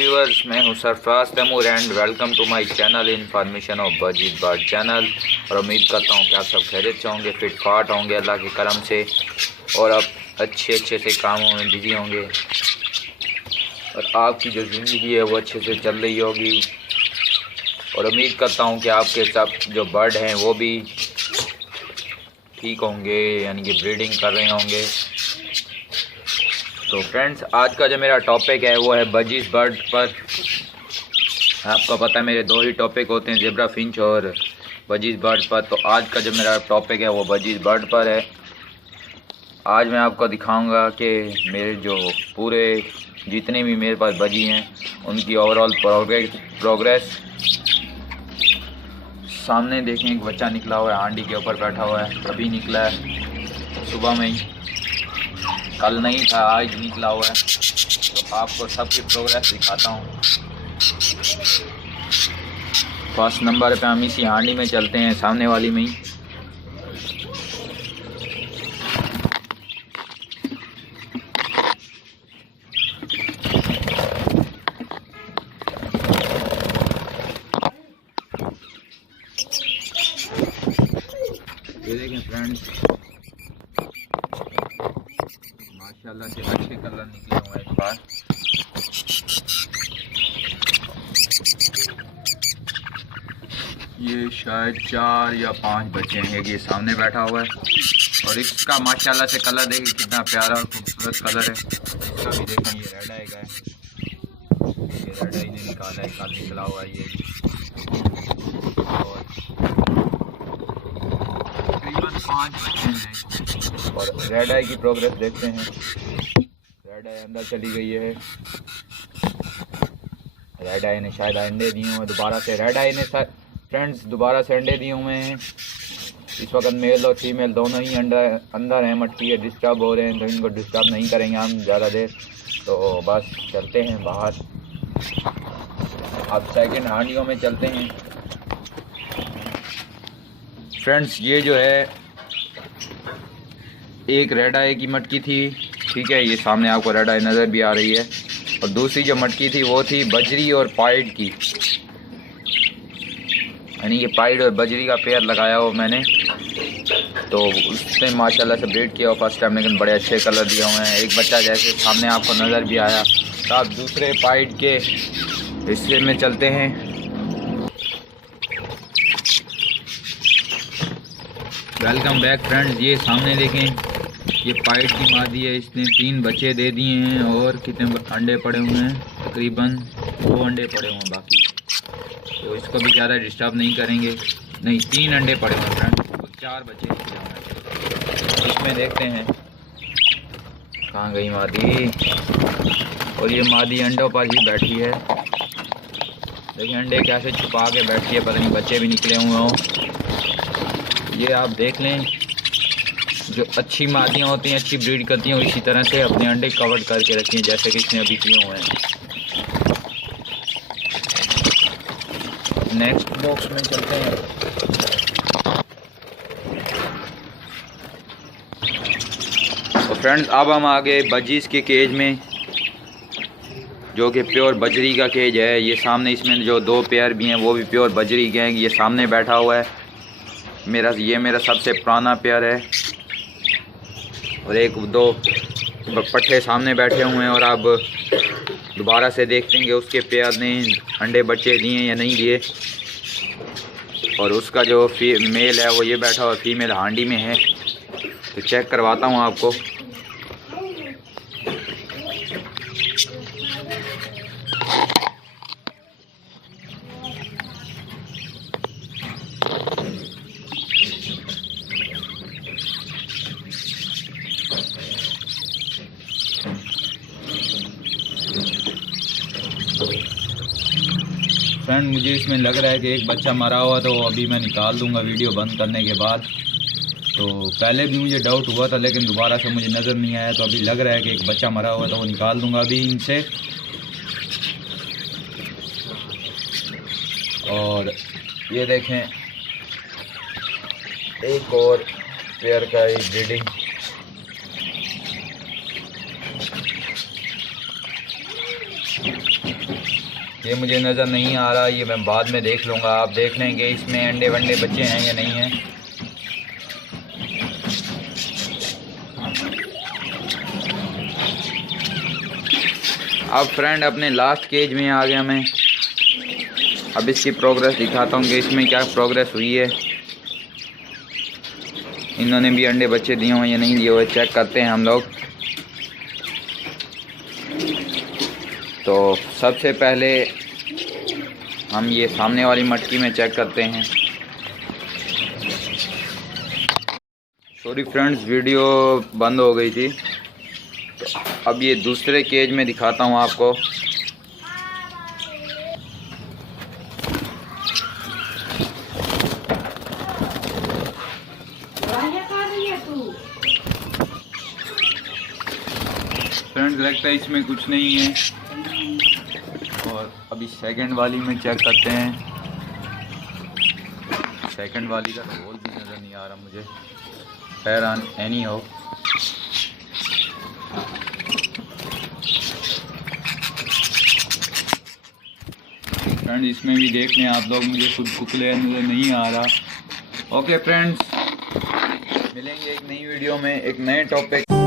Viewers, मैं हूं Sarfaraz Taimur and welcome to my channel information of budgies bird channel. और उम्मीद करता हूं कि आप सब खैरियत से होंगे, फिट फाट होंगे अल्लाह के करम से, और आप अच्छे से कामों में बिजी होंगे और आपकी जो ज़िंदगी है वो अच्छे से चल रही होगी। और उम्मीद करता हूं कि आपके सब जो बर्ड हैं वो भी ठीक होंगे, यानी कि ब्रीडिंग कर रहे होंगे। तो फ्रेंड्स, आज का जो मेरा टॉपिक है वो है बजीज बर्ड पर। आपको पता है मेरे दो ही टॉपिक होते हैं, ज़ेब्रा फिंच और बजीज बर्ड पर। तो आज का जो मेरा टॉपिक है वो बजीज बर्ड पर है। आज मैं आपको दिखाऊंगा कि मेरे जो पूरे जितने भी मेरे पास बजी हैं उनकी ओवरऑल प्रोग्रेस। सामने देखें, एक बच्चा निकला हुआ है, हांडी के ऊपर बैठा हुआ है, अभी निकला है सुबह में ही, कल नहीं था आज निकला हुआ है। तो आपको सबकी प्रोग्रेस दिखाता हूँ। फर्स्ट नंबर पे हम इसी हांडी में चलते हैं, सामने वाली में ही। ये देखें फ्रेंड्स, माशाल्लाह से अच्छे कलर निकले हुए हैं इस बार। ये शायद 4 या 5 बच्चे हैं। ये सामने बैठा हुआ है और इसका माशाल्लाह से कलर देखिए कितना प्यारा और खूबसूरत कलर है। इसका भी देखें, ये रेड आई का है, ये रेड आई ने निकाला है, कल निकला हुआ है ये। और तकरीबन 5 बच्चे हैं और रेड आई की प्रोग्रेस देखते हैं। रेड आई अंदर चली गई है। रेड आई ने शायद अंडे दिए हुए दोबारा से। रेड आई ने फ्रेंड्स दोबारा से अंडे दिए हुए हैं। इस वक्त मेल और फीमेल दोनों ही अंदर हैं, मटकी है, डिस्टर्ब हो रहे हैं, तो इनको डिस्टर्ब नहीं करेंगे हम ज़्यादा देर। तो बस चलते हैं बाहर। अब सेकंड हांडियों में चलते हैं। फ्रेंड्स, ये जो है एक रेड आई की मटकी थी, ठीक है, ये सामने आपको रेड आई नज़र भी आ रही है। और दूसरी जो मटकी थी वो थी बजरी और पाइड की, यानी ये पाइड और बजरी का पेयर लगाया हो मैंने। तो उसने माशाल्लाह से ब्रीड किया फर्स्ट टाइम, लेकिन बड़े अच्छे कलर दिए हुए हैं। एक बच्चा जैसे सामने आपको नज़र भी आया। तो आप दूसरे पाइड के हिस्से में चलते हैं। Welcome back friends. ये सामने देखें, ये पाइड की मादी है, इसने 3 बच्चे दे दिए हैं और कितने अंडे पड़े हुए हैं, तकरीबन 2 अंडे पड़े हुए हैं बाकी। तो इसको भी ज़्यादा डिस्टर्ब नहीं करेंगे। नहीं, 3 अंडे पड़े हुए हैं फ्रेंड्स, तो 4 बच्चे निकले हुए हैं। इसमें देखते हैं कहाँ गई मादी। और ये मादी अंडों पर ही बैठी है। देखिए अंडे कैसे छुपा के बैठी है, पता नहीं बच्चे भी निकले हुए हों। ये आप देख लें, जो अच्छी मादियाँ होती हैं, अच्छी ब्रीड करती हैं, इसी तरह से अपने अंडे कवर करके रखती हैं, जैसे कि इसने अभी किए हुए हैं। नेक्स्ट बॉक्स में चलते हैं। तो फ्रेंड्स, अब हम आ गए बजीज के केज में, जो कि प्योर बजरी का केज है। ये सामने इसमें जो 2 पेयर भी हैं वो भी प्योर बजरी के हैं। ये सामने बैठा हुआ है ये मेरा सबसे पुराना पेयर है। और 1-2 पट्ठे सामने बैठे हुए हैं। और अब दोबारा से देखते हैं कि उसके पेयर ने अंडे बच्चे दिए या नहीं दिए। और उसका जो मेल है वो ये बैठा हुआ, फीमेल हांडी में है। तो चेक करवाता हूँ आपको। फ्रेंड, मुझे इसमें लग रहा है कि एक बच्चा मरा हुआ, तो अभी मैं निकाल दूंगा वीडियो बंद करने के बाद। तो पहले भी मुझे डाउट हुआ था, लेकिन दोबारा से मुझे नज़र नहीं आया। तो अभी लग रहा है कि एक बच्चा मरा हुआ, तो वो निकाल दूंगा अभी इनसे। और ये देखें, एक और पेयर का ब्रीडिंग। ये मुझे नज़र नहीं आ रहा, ये मैं बाद में देख लूँगा। आप देख लेंगे इसमें अंडे वंडे बच्चे हैं या नहीं हैं। अब फ्रेंड अपने लास्ट केज में आ गया मैं। अब इसकी प्रोग्रेस दिखाता हूँ कि इसमें क्या प्रोग्रेस हुई है। इन्होंने भी अंडे बच्चे दिए हुए या नहीं दिए हुए चेक करते हैं हम लोग। तो सबसे पहले हम ये सामने वाली मटकी में चेक करते हैं। सॉरी फ्रेंड्स, वीडियो बंद हो गई थी। तो अब ये दूसरे केज में दिखाता हूँ आपको। फ्रेंड्स लगता है इसमें कुछ नहीं है। और अभी सेकंड वाली में चेक करते हैं। सेकंड वाली का तो होल भी नज़र नहीं आ रहा मुझे। खैर एनी हो, फ्रेंड्स इसमें भी देख लें आप लोग, मुझे खुद को क्लियर नज़र नहीं आ रहा। ओके फ्रेंड्स, मिलेंगे एक नई वीडियो में एक नए टॉपिक।